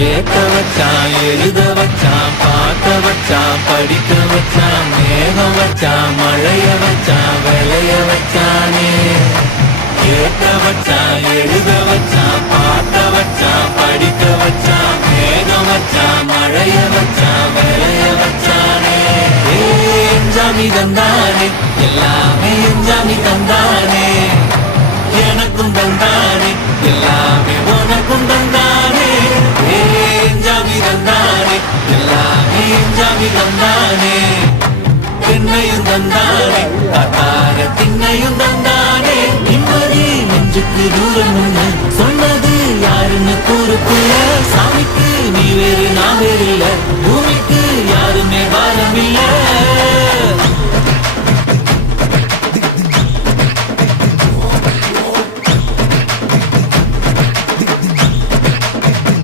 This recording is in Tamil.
கேட்க வச்சான், எழுத வச்சான், பார்க்க வச்சான், படிக்க வச்சான், மேகம் வச்சான், மழைய வச்சான், விளைய வச்சானே. கேட்க வச்சான், எழுத வச்சான், பார்க்க வச்சான், படிக்க வச்சான், மேகம் வச்சான், மழைய வச்சான், விளைய வச்சானே. எஞ்சாமி தந்தானே, எல்லாமே எஞ்சாமி தந்தானே. எனக்கும் தந்தானே, எல்லாமே உனக்கும் தந்தானே. எஞ்சாமி தந்தானே, எல்லாமே எஞ்சாமி தந்தானே. என்னையும் தந்தானே, காத்தார திண்ணையும் தந்தானே. நிம்மதி நெஞ்சுக்கு தூரம் சொன்னது யாருன்னு கூறுக்குள்ள